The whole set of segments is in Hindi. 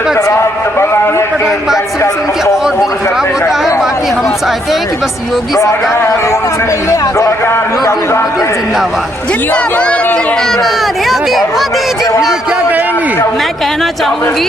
विपक्ष है, बात सुन के और दिल खराब होता है। बाकी हम चाहते हैं कि बस योगी सरकार कुछ मिले आ जाए। योगी मोदी जिंदाबाद, जिंदाबाद, योगी मोदी जिंदाबाद। क्या कहेंगी? मैं कहना चाहूंगी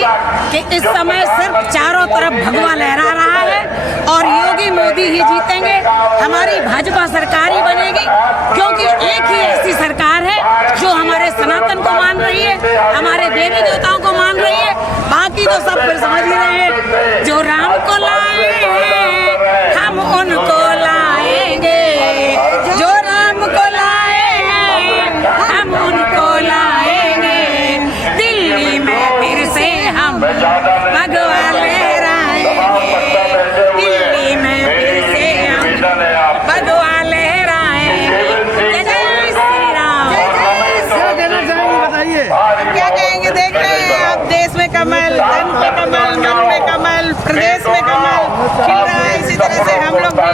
कि इस समय सिर्फ चारों तरफ भगवा लहरा रहा है और योगी मोदी ही जीतेंगे। हमारी भाजपा सरकार ही बनेगी, क्योंकि एक ही ऐसी सरकार है जो हमारे सनातन को मान रही है, हमारे देवी देवताओं को मान रही है। बाकी तो सब फिर समझ ही रहे हैं, जो राम को लाए हैं हम उनको लाएंगे, जो राम को लाए हैं हम उनको लाएंगे। दिल्ली में फिर से हम भगवा लहराएंगे, दिल्ली में फिर से हम भगवा लहराएंगे। जय जय श्री राम। क्या कहना चाहेंगे बताइए? क्या कहेंगे, देख रहे हैं आप, देश में कमल, धन पे कमल, मन में कमल, प्रदेश में कमल खिल रहा है। इसी तरह से हम लोग भी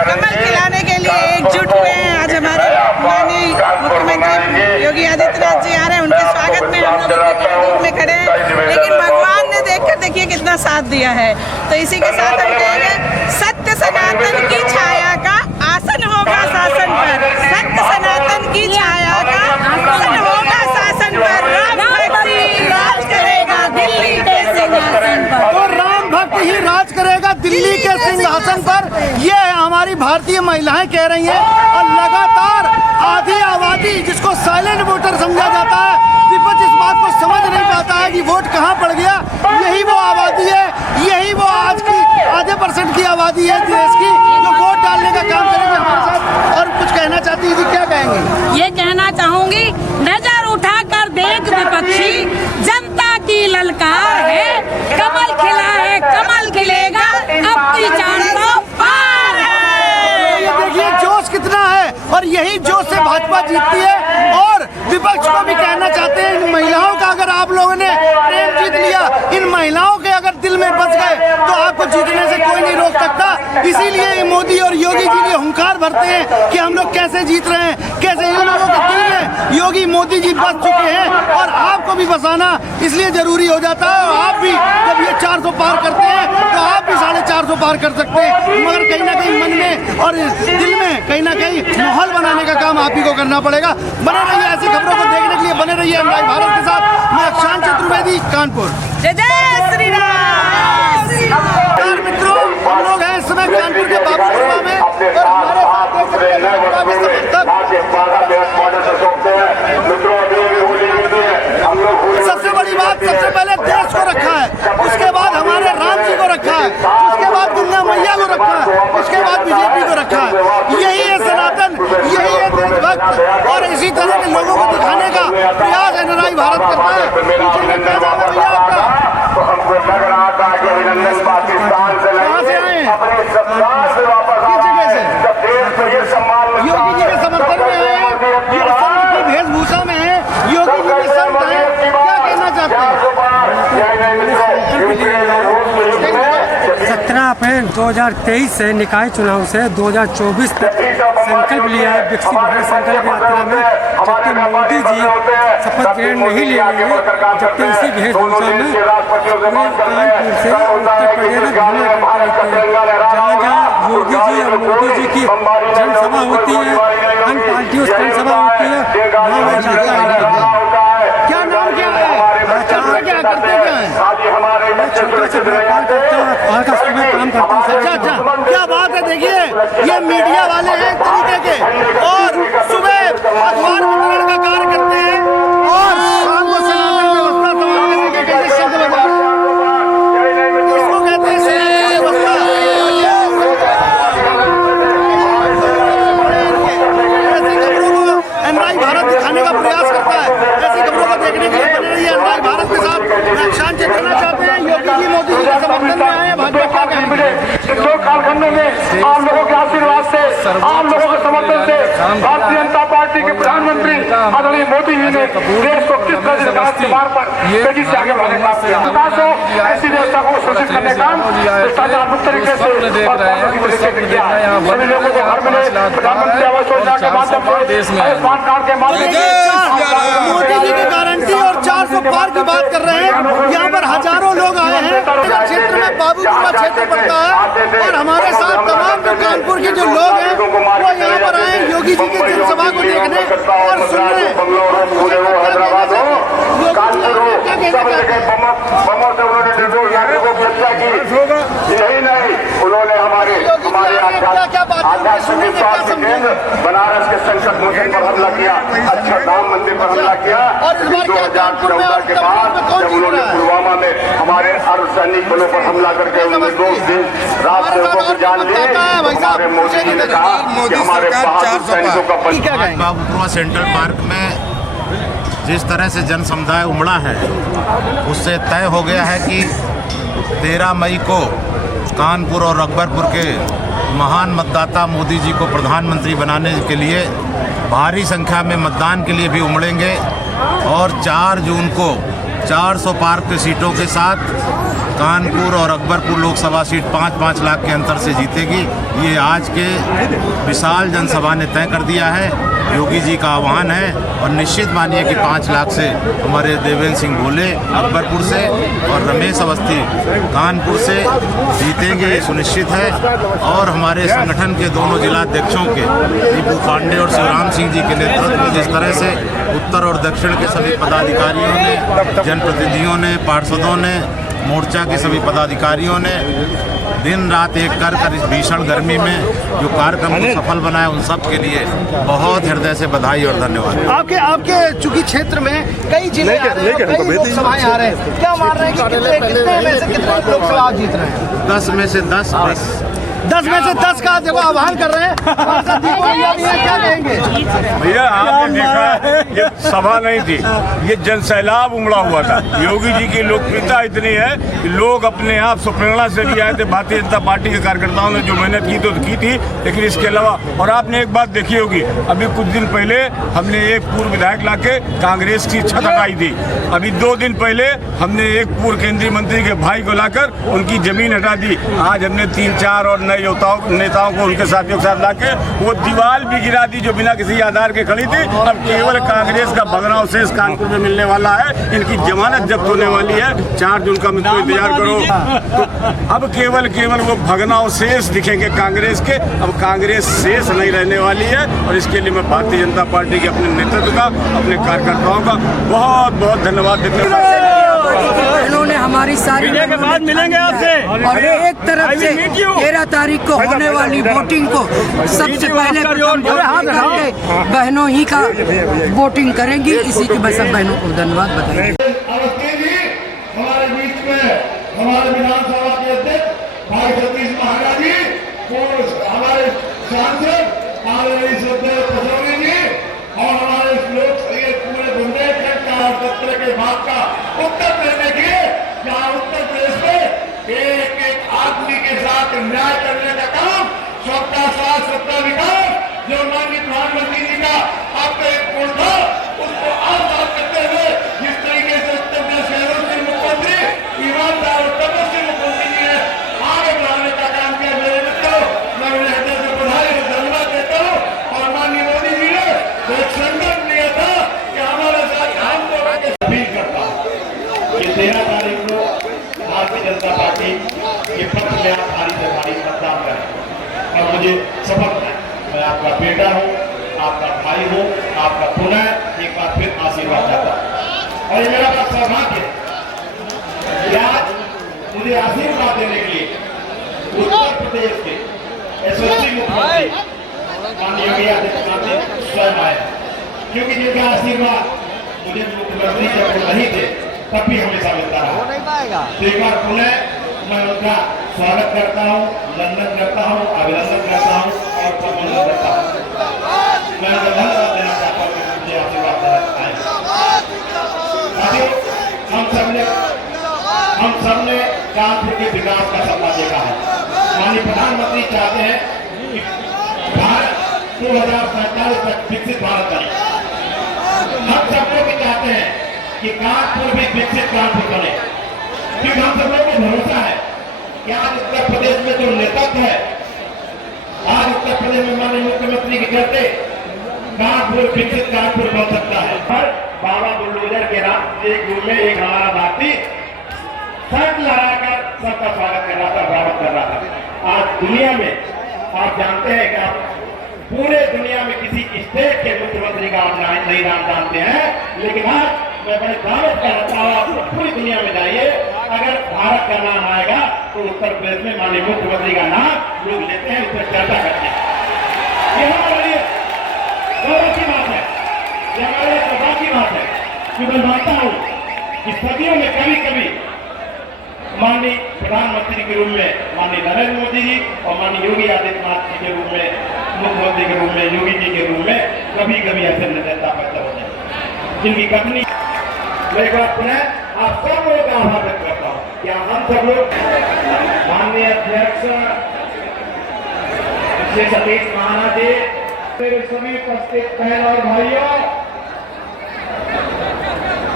कमल खिलाने के लिए एकजुट हुए हैं। आज हमारे माननीय मुख्यमंत्री योगी आदित्यनाथ जी आ रहे हैं, उनके स्वागत में हम लोग धूप में खड़े हैं। लेकिन भगवान ने देखकर देखिए कितना साथ दिया है। तो इसी के साथ हम कहेंगे, सत्य सनातन की छाया का आसन होगा शासन पर, सत्य सनातन की छाया का आसन होगा शासन पर। राम भक्ति राज करेगा दिल्ली के सिंहासन पर। तो राम भक्त ही राज करेगा दिल्ली के सिंहासन पर, ये हमारी भारतीय महिलाएं कह रही हैं। और लगातार आधी आबादी जिसको साइलेंट वोटर समझा जाता है, विपक्ष इस बात को समझ नहीं पाता है कि वोट कहां पड़ गया। यही वो आबादी है, यही वो आज की आधे % की आबादी है देश की, जो वोट डालने का काम करेंगे हमारे साथ। और कुछ कहना चाहती है जी, क्या कहेंगे? ये कहना चाहूंगी, नजर उठाकर देख विपक्षी, जनता की ललकार है, कमल खिला है कमल खिलेगा, अब की 400 पार है। ये देखिए जोश कितना है, और यही जोश से भाजपा जीतती है। और विपक्ष को भी कहना चाहते हैं, इन महिलाओं का अगर आप लोगों ने प्रेम जीत लिया, इन महिलाओं के अगर दिल में बस गए, तो आपको जीतने से कोई नहीं रोक सकता। इसीलिए मोदी और योगी जी ने हुंकार भरते हैं कि हम लोग कैसे जीत रहे हैं, कैसे इन लोगों के दिल में योगी मोदी जी बस चुके हैं, और आपको भी बसाना इसलिए जरूरी हो जाता है। और आप भी जब ये 400 पार करते हैं, तो आप भी 450 पार कर सकते हैं। मगर कहीं ना कहीं मन में और दिल में कहीं ना कहीं माहौल बनाने का काम आप ही को करना पड़ेगा। बने रहिए ऐसी खबरों को देखने के लिए, बने रहिए एनआई भारत के साथ। मैं अक्षांश चतुर्वेदी, कानपुर। जय जय श्री राम। मित्रों, हम लोग हैं इस समय कानपुर के बाबूपुरा में, और हमारे साथ देख सकते हैं भाजपा के समर्थक। सबसे बड़ी बात, सबसे पहले देश को रखा है, उसके बाद हमारे राम जी को रखा है, उसके बाद दुर्गा मैया को रखा है, उसके बाद बीजेपी को रखा है। यही है सनातन, यही है देशभक्त, और इसी तरह के लोगों को दिखाने का प्रयास एनआई भारत करता है। तो हमको लग रहा था कि अभिनंदन पाकिस्तान से कहाँ से आए? अपने ससुराल से वापस किस जगह से? जब देश को ये सम्मान योगी जी के समर्थन में है, ये संत की वेशभूषा में है, योगी जी के संत हैं। क्या कहना चाहते हैं? 17 अप्रैल 2023 से निकाय चुनाव से 2024 तक संकल्प लिया है विकसित भारत संकल्प यात्रा में। जबकि मोदी जी शपथ ग्रहण नहीं ले रहे हैं, जबकि इसी वेशभूषा में कानपुर से उत्तर प्रदेश में घूमने करते हैं। जहाँ जहाँ योगी जी और मोदी जी की जनसभा होती है, अन्य पार्टियों से जनसभा होती है, वहाँ मैं जाता हूँ। क्या नाम क्या है? क्या करते क्या है? छोटा सा व्यापार करता हूँ, वहाँ का सुबह काम करता हूँ। अच्छा, क्या बात है। देखिए, ये मीडिया वाले हैं एक तरीके के, और सुबह अखबार वितरण का कार्य करते हैं, और शाम को सनातन व्यवस्था संभालने के कैसे शब्द बजा रहे हैं। इसको कहते हैं सनातन व्यवस्था। ऐसी खबरों को एनआई भारत दिखाने का प्रयास करता है। ऐसी खबरों को देखने के लिए बने रहिए एनआई भारत के साथ। नुकसान चेतना चाहते हैं, योगी जी मोदी जी के समर्थन में आए हैं। भाजपा क्या कहेंगे? दो कालखंडों में आम लोगों के आशीर्वाद से, आम लोगों के समर्थन से भारतीय जनता पार्टी के प्रधानमंत्री आदरणीय मोदी जी ने देश को किस तरह से विकास के मार्ग पर तेजी से आगे बढ़ाने का काम विकास हो, ऐसी व्यवस्था को सूचित करने का काम भ्रष्टाचार मुक्त तरीके से सभी लोगों को घर मिले। प्रधानमंत्री आवास योजना के माध्यम से, आयुष्मान कार्ड के माध्यम से मोदी जी की गारंटी और 400 जो पार्क की बात कर रहे हैं, यहाँ पर हजारों लोग आए हैं। क्षेत्र में बाबूपुरा क्षेत्र पड़ता है और हमारे साथ तमाम जो कानपुर के जो लोग हैं वो यहाँ पर आए योगी जी की जनसभा को देखने और सुनने। यही नहीं, उन्होंने हमारे आध्यात्मिक केंद्र बनारस के संकट मोचन पर हमला किया, अक्षरधाम मंदिर पर हमला किया। 2014 के बाद जब उन्होंने पुलवामा में हमारे अर्धसैनिक बलों पर हमला करके रात सेवकों की जान ली, हमारे मोदी जी ने कहा कि हमारे बहादुर सैनिकों का बाबूपुरा सेंट्रल पार्क में जिस तरह से जन समुदाय उमड़ा है, उससे तय हो गया है कि 13 मई को कानपुर और अकबरपुर के महान मतदाता मोदी जी को प्रधानमंत्री बनाने के लिए भारी संख्या में मतदान के लिए भी उमड़ेंगे और 4 जून को 400 पार की सीटों के साथ कानपुर और अकबरपुर लोकसभा सीट 5-5 लाख के अंतर से जीतेगी। ये आज के विशाल जनसभा ने तय कर दिया है। योगी जी का आह्वान है और निश्चित मानिए कि 5 लाख से हमारे देवेंद्र सिंह भोले अकबरपुर से और रमेश अवस्थी कानपुर से जीतेंगे, ये सुनिश्चित है। और हमारे संगठन के दोनों जिलाध्यक्षों के दीपू पांडे और शिवराम सिंह जी के नेतृत्व में जिस तरह से उत्तर और दक्षिण के सभी पदाधिकारियों ने, जनप्रतिनिधियों ने, पार्षदों ने, मोर्चा के सभी पदाधिकारियों ने दिन रात एक कर इस भीषण गर्मी में जो कार्यक्रम को सफल बनाया, उन सब के लिए बहुत हृदय से बधाई और धन्यवाद। आपके चूंकि क्षेत्र में कई जिले आ रहे हैं, कई लोकसभाएं आ रहे हैं, क्या मान रहे हैं कि कितने में से कितने लोकसभा जीत रहे हैं? 10 में से 10 10 में से 10 का देखो आह्वान कर रहे हैं। क्या कहेंगे भैया? आपने देखा ये सभा नहीं थी, ये जनसैलाब उमड़ा हुआ था। योगी जी की लोकप्रियता इतनी है कि लोग अपने आप स्वप्रेरणा से भी आए थे। भारतीय जनता पार्टी के कार्यकर्ताओं ने जो मेहनत की तो की थी, लेकिन इसके अलावा और आपने एक बात देखी होगी, अभी कुछ दिन पहले हमने एक पूर्व विधायक लाके कांग्रेस की छत हटाई थी। अभी 2 दिन पहले हमने एक पूर्व केंद्रीय मंत्री के भाई को लाकर उनकी जमीन हटा दी। आज हमने 3-4 और नए नेताओं को उनके साथियों के साथ लाके वो दीवार भी गिरा दी जो बिना किसी आधार के खड़ी थी। अब केवल कांग्रेस का भग्नावशेष कानपुर में मिलने वाला है, इनकी जमानत जब्त होने वाली है। 4 जून का मित्रों इंतजार करो। तो अब केवल वो भग्नावशेष दिखेंगे कांग्रेस के। अब कांग्रेस शेष नहीं रहने वाली है और इसके लिए मैं भारतीय जनता पार्टी के अपने नेतृत्व का, अपने कार्यकर्ताओं का बहुत बहुत धन्यवाद देते हैं। इन्होंने हमारी सारी के बाद मिलेंगे आपसे और एक तरफ से 13 तारीख को होने वाली वोटिंग को सबसे पहले बहनों ही का वोटिंग करेंगी। इसी के मैं सब बहनों को धन्यवाद बताएंगे। हमारे बीच में हमारे विधानसभा के अध्यक्ष भाई सतीश महाराज जी, हमारे सांसद आदरणीय श्रद्धेय पचौरी जी और हमारे लोग पूरे बुंदेलखंड का और सत्र के भाग का उत्तर देने के जहाँ उत्तर प्रदेश में एक आदमी के साथ न्याय करने का काम, सबका साथ सबका विकास, जो माननीय प्रधानमंत्री जी का आपका एक गुण था, उसको आसाद करते हुए जिस तरीके से उत्तर प्रदेश के मुख्यमंत्री ईमानदार और तपस्वी मुख्यमंत्री जी ने आगे बढ़ाने का काम किया। मेरे मित्रों, मैं उन्हें हृदय से बधाई और धन्यवाद देता हूँ। और माननीय मोदी जी ने एक संकल्प लिया था कि हमारे साथ हम लोगों के अपील करता हूँ कि 13 तारीख को भारतीय जनता पार्टी के पक्ष में आप भारी से भारी मतदान करें। और मुझे शपथ है, मैं आपका बेटा हूँ, आपका भाई हूँ, आपका पुनः एक बार फिर आशीर्वाद चाहता हूँ। और ये मेरा बात सौभाग्य है, आज मुझे आशीर्वाद देने के लिए उत्तर प्रदेश के यशस्वी मुख्यमंत्री माननीय योगी आदित्यनाथ जी स्वयं आए, क्योंकि जिनका आशीर्वाद मुझे मुख्यमंत्री जब नहीं थे तब भी हमेशा मिलता रहा। तो एक बार पुनः मैं उनका स्वागत करता हूँ, लंदन करता हूँ, अभिनंदन करता हूँ और प्रबंधन करता हूँ। मैं धन्यवाद देना चाहता हूँ कि मुझे आशीर्वाद आए। हम सबने कानपुर के विकास का सपना देखा है। माननीय प्रधानमंत्री चाहते हैं कि भारत 2047 तक विकसित भारत बने। हम सब लोग भी चाहते हैं कि कानपुर भी विकसित कानपुर बने, क्योंकि हम सब लोग को भरोसा है कि आज उत्तर प्रदेश में जो नेतृत्व है, आज उत्तर प्रदेश में माननीय मुख्यमंत्री के कहते कानपुर विकसित कानपुर बन सकता है। बाबा बुलडोजर के रूप में एक हमारा भारतीय शर्ट लगाकर सबका स्वागत कर रहा था, बरामद कर रहा था। आज दुनिया में आप जानते हैं कि आप पूरे दुनिया में किसी स्टेट के मुख्यमंत्री का आप नहीं नाम जानते हैं, लेकिन आज मैं बड़े दावत करता हूँ, आप पूरी दुनिया में जाइए, अगर भारत का नाम आएगा तो उत्तर प्रदेश में माननीय मुख्यमंत्री का नाम लोग लेते हैं, इस पर चर्चा करते हैं। ये हमारे लिए गौरव की बात है, ये हमारे लिए सभा की बात है कि मैं मानता हूँ कि सदियों में कभी कभी माननीय प्रधानमंत्री के रूप में माननीय नरेंद्र मोदी जी और माननीय योगी आदित्यनाथ जी के रूप में, मुख्यमंत्री के रूप में योगी जी के रूप में कभी कभी ऐसे नेता पैदा होते हैं जिनकी कथनी। मैं एक बार पुनः आप सब लोगों का आभार व्यक्त करता हूँ। क्या हम सब लोग माननीय अध्यक्ष श्री सतीश महाना जी, मेरे सभी उपस्थित बहन और भाइयों,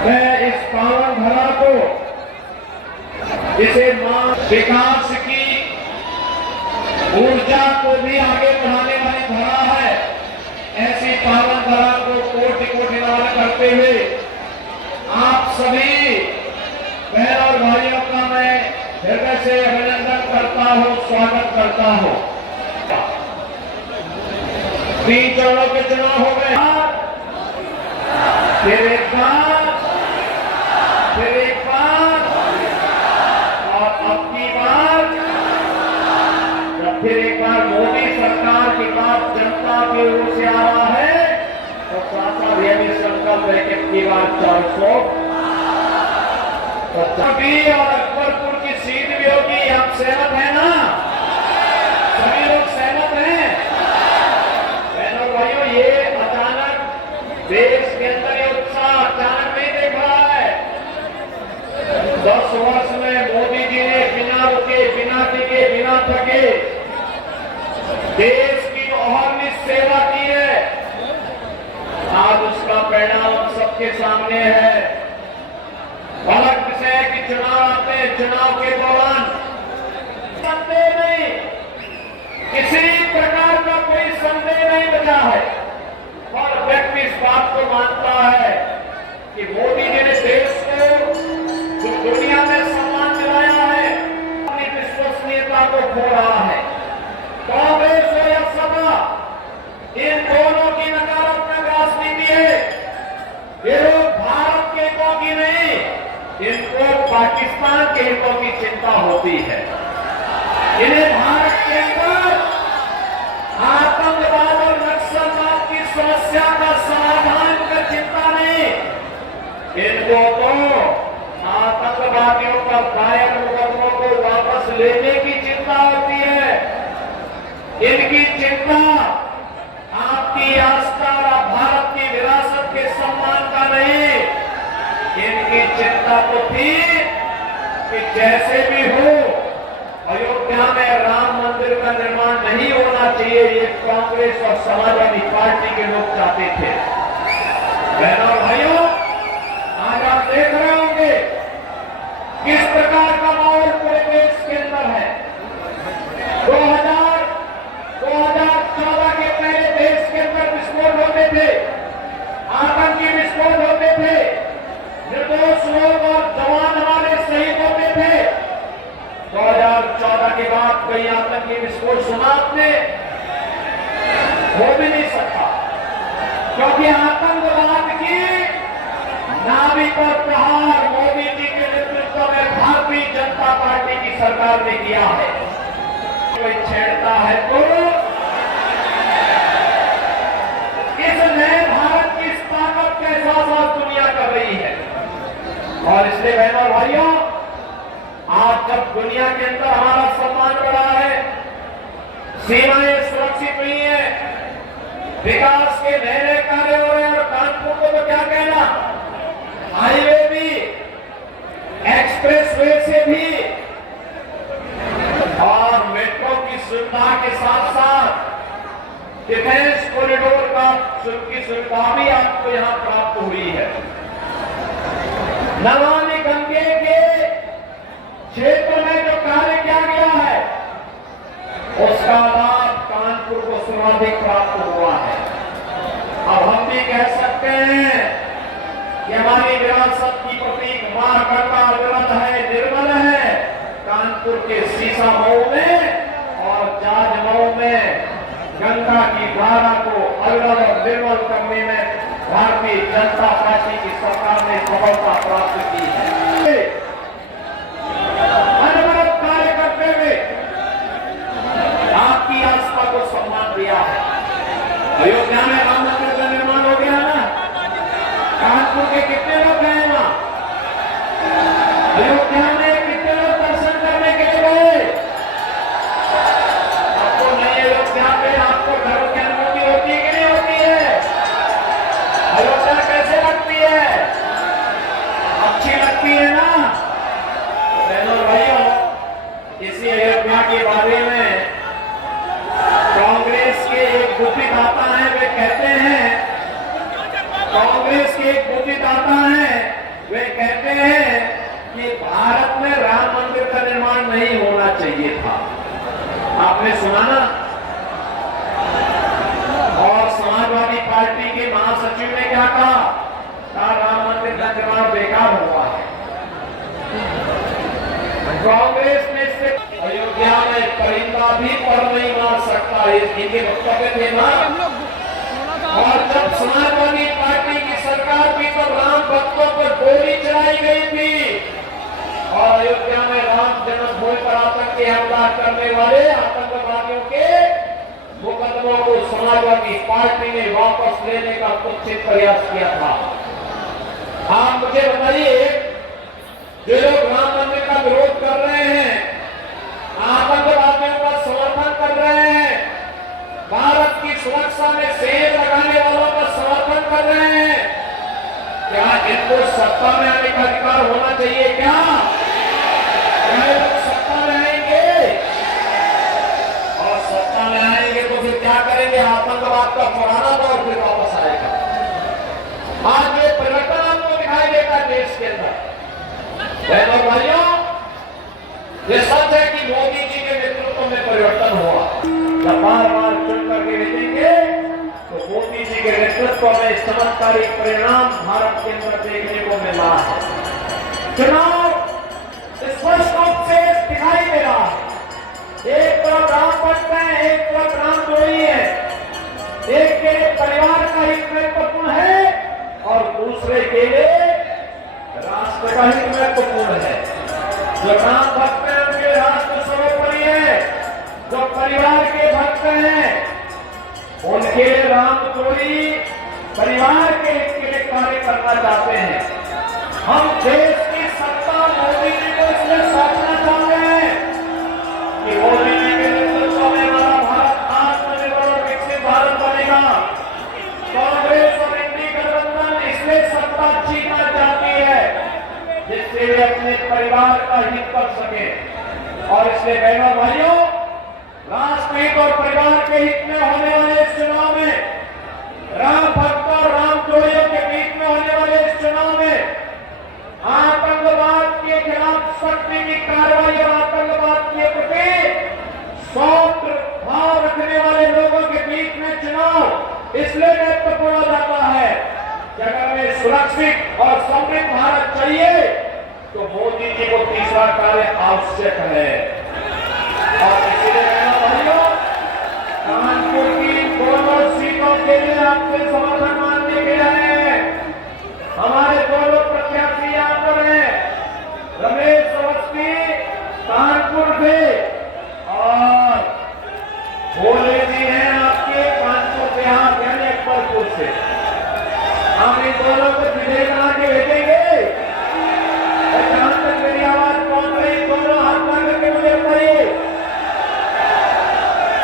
मैं इस पावन धरा को, इसे मां विकास की ऊर्जा को भी आगे बढ़ाने वाली धरा है, ऐसी पावन धरा को कोटि कोटि नमन करते हुए आप सभी बहन और भाइयों का मैं हृदय से अभिनंदन करता हूं, स्वागत करता हूं। 3 चरणों के चुनाव हो गए, फिर एक बार और अब की बार जब फिर एक बार मोदी सरकार की बात जनता की ओर से आ रहा है तो साथ यह भी संकल्प है कि की बार 450 और अकबरपुर की सीट भी होगी। आप सहमत है ना? सभी लोग सहमत हैं? बहनों भाइयों, ये अचानक देश के अंदर ये उत्साह अचानक नहीं देख रहा है। 10 वर्ष में मोदी जी ने बिना रुके, बिना टिके, बिना थके देश की अहर्निश सेवा की है। आज उसका परिणाम हम सबके सामने है। अलग विषय है कि चुनाव आते हैं, चुनाव के दौरान संदेह नहीं, किसी प्रकार का कोई संदेह नहीं बचा है और व्यक्ति इस बात को मानता है कि मोदी जी ने देश को दुनिया में सम्मान दिलाया है, अपनी विश्वसनीयता को खो रहा है। कांग्रेस हो या सपा, इन दोनों की नकारात्मक राजनीति है। ये लोग भारत के हितों की नहीं, इनको पाकिस्तान के हितों की चिंता होती है। इन्हें भारत के अंदर आतंकवाद और नक्सलवाद की समस्या का समाधान का चिंता नहीं, इनको तो आतंकवादियों का दायर मुकदमों को वापस लेने की चिंता होती है। इनकी चिंता आपकी आस्था और भारत की विरासत के सम्मान का नहीं, इनकी चिंता तो थी कि जैसे भी हो अयोध्या में राम मंदिर का निर्माण नहीं होना चाहिए, ये कांग्रेस और समाजवादी पार्टी के लोग चाहते थे। बहनों और भाइयों, आज आप देख रहे होंगे किस प्रकार का माहौल पूरे देश के अंदर है। 2014 के पहले देश के अंदर विस्फोट होते थे, आतंकी विस्फोट होते थे, निर्दोष लोग और जवान हमारे शहीद होते थे। 2014 के बाद कोई आतंकी विस्फोट सुना आपने? हो भी नहीं सकता, क्योंकि आतंकवाद की नाभि पर प्रहार मोदी जी के नेतृत्व में भारतीय जनता पार्टी की सरकार ने किया है। कोई छेड़ता है तो इस नए भारत की इस ताकत का एहसास आज दुनिया कर रही है। और इसलिए बहनों और भाइयों, आज जब दुनिया के अंदर हमारा सम्मान बढ़ा है, सीमाएं सुरक्षित हुई है, विकास के नए नए कार्य हो रहे हैं, और कानपुर को तो क्या कहना, हाईवे भी, एक्सप्रेसवे से भी और मेट्रो की सुविधा के साथ साथ डिफेंस कॉरिडोर की सुविधा भी आपको यहां प्राप्त हुई है। नमामि गंगे के क्षेत्र में जो कार्य किया गया है उसका लाभ कानपुर को सर्वाधिक प्राप्त हुआ है। अब हम भी कह सकते हैं ये हमारी विरासत की प्रतीक मां गंगा निर्मल है, निर्मल है। कानपुर के सीसा मऊ में और जाज मऊ में गंगा की धारा को अविरल और निर्मल करने में भारतीय जनता पार्टी की सरकार ने सफलता प्राप्त की है। अनवरत कार्य करते हुए आपकी आस्था को सम्मान दिया है। अयोध्या में राम मंदिर का निर्माण हो गया ना। कानपुर के कितने लोग गए वहां? अयोध्या में कितने लोग दर्शन करने के लिए गए? आपको नई अयोध्या में आपको घरों की अनुमति होती है कि नहीं होती है? अयोध्या कैसे लगती है? अच्छी लगती है ना? बहनों भाइयों, इसी अयोध्या के बारे में कांग्रेस के एक बुद्धिदाता हैं, वे कहते हैं, कांग्रेस के एक बुद्धिदाता हैं, वे कहते हैं कि भारत में राम मंदिर का निर्माण नहीं होना चाहिए था। आपने सुना ना? और समाजवादी पार्टी के महासचिव ने क्या कहा? राम मंदिर का निर्माण बेकार हुआ है। कांग्रेस ने इससे अयोध्या में परिंदा भी पर नहीं मार सकता, इनके वक्तव्य थे ना। और जब समाजवादी पार्टी की सरकार थी तो राम भक्तों पर गोली चलाई गई थी और अयोध्या में राम जन्मभूमि पर आतंकी हमला करने वाले आतंकवादियों के मुकदमों को समाजवादी पार्टी ने वापस लेने का कुत्सित प्रयास किया था। आप मुझे बताइए, जो लोग राम मंदिर का विरोध कर रहे हैं, आतंकवादियों का समर्थन कर रहे हैं, भारत की सुरक्षा में सेंध लगाने वालों का समर्थन कर रहे हैं, क्या इनको सत्ता में आने का अधिकार होना चाहिए? क्या ये लोग सत्ता में आएंगे? और सत्ता में आएंगे तो फिर क्या करेंगे? आतंकवाद का पुराना दौर फिर वापस आएगा। आज ये परिवर्तन आपको दिखाई देता है देश के अंदर। बहनों भाइयों, ये सच है कि मोदी जी के नेतृत्व में परिवर्तन हुआ। जब बार बार चुन करके देखेंगे तो मोदी जी के नेतृत्व में चमत्कारिक परिणाम भारत के अंदर देखने को मिला है। चुनाव स्पष्ट रूप से दिखाई दे रहा है। एक तरफ राम भक्त है, एक तरफ राम द्रोही है। एक के लिए परिवार का हित महत्वपूर्ण है और दूसरे के लिए राष्ट्र का हित महत्वपूर्ण है। जो राम भक्त हैं उनके राष्ट्र सर्वोपरि है, जो परिवार के भक्त हैं उनके रामद्रोही परिवार के हित के लिए कार्य करना चाहते हैं। हम देश की सत्ता मोदी जी को इसलिए सौंपना चाहते हैं कि मोदी जी के नेतृत्व में हमारा भारत आत्मनिर्भर और विकसित भारत बनेगा। कांग्रेस और इंडी गठबंधन इसलिए सत्ता छीनना चाहती है जिससे वे अपने परिवार का हित कर सके। और इसलिए बहनों भाइयों, राष्ट्र हित और परिवार के हित में होने वाले इस चुनाव में, राम भक्त और राम द्रोहियों के बीच में होने वाले इस चुनाव में आतंकवाद के खिलाफ सख्ती की कार्रवाई और आतंकवाद के प्रति सौम्य भाव रखने वाले लोगों के बीच में चुनाव इसलिए महत्वपूर्ण हो जाता है कि अगर हमें सुरक्षित और समृद्ध भारत चाहिए तो मोदी जी को तीसरा कार्य आवश्यक है। और इसलिए भाइयों, कानपुर की दोनों सीटों के लिए आपसे समर्थन मांगने के लिए हमारे दोनों प्रत्याशी यहाँ पर हैं। रमेश अवस्थी कानपुर से और भोले जी हैं आपके कानपुर से, यहाँ यानी अकबरपुर से। हम इन दोनों को विजय बना के भेजेंगे। जहां तक मेरी आवाज पहुंच रही, दोनों हाथ मांग करके मुझे बताइए।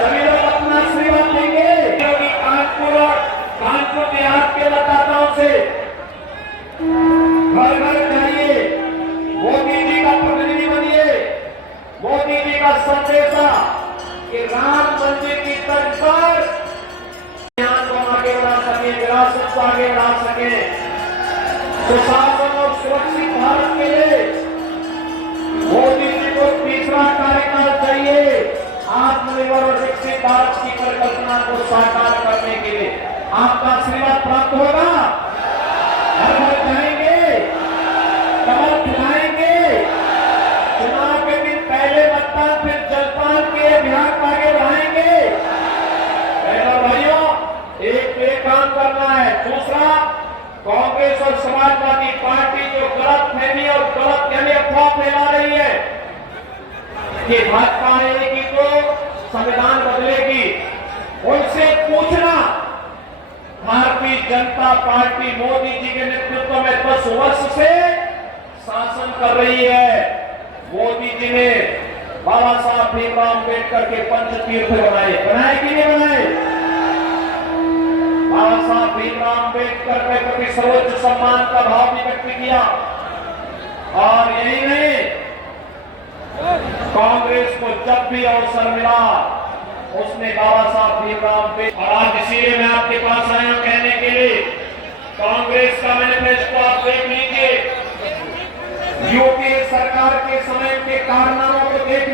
सभी लोग अपना आशीर्वाद देंगे क्योंकि कानपुर और कानपुर देहात के मतदाताओं से घर घर जाइए, मोदी जी का प्रतिनिधि बनिए। मोदी जी का संदेशा कि राम मंदिर की तर्ज पर ध्यान को आगे बढ़ा सके, विरासत को आगे बढ़ा सके, सुशासन और सुरक्षित भारत के लिए मोदी जी को तीसरा कार्यकाल चाहिए। आत्मनिर्भर और विकसित भारत की परिकल्पना को साकार करने के लिए आपका आशीर्वाद प्राप्त होगा। घर घर जाएंगे। कि भाजपा आएगी तो संविधान बदलेगी, उनसे पूछना। भारतीय जनता पार्टी मोदी जी के नेतृत्व में 10 वर्ष से शासन कर रही है। मोदी जी ने बाबा साहब भीमराव अम्बेडकर के पंचतीर्थ बनाए कि नहीं बनाए? बाबा साहब भीमराव अम्बेडकर के प्रति सर्वोच्च सम्मान का भाव भी व्यक्त किया। और यही नहीं, कांग्रेस को जब भी अवसर मिला उसने बाबा साहब भीमराव अम्बेडकर, और आज इसीलिए मैं आपके पास आया कहने के लिए, कांग्रेस का मैनिफेस्टो आप देख लीजिए, यूपीए सरकार के समय के कारनामों को देख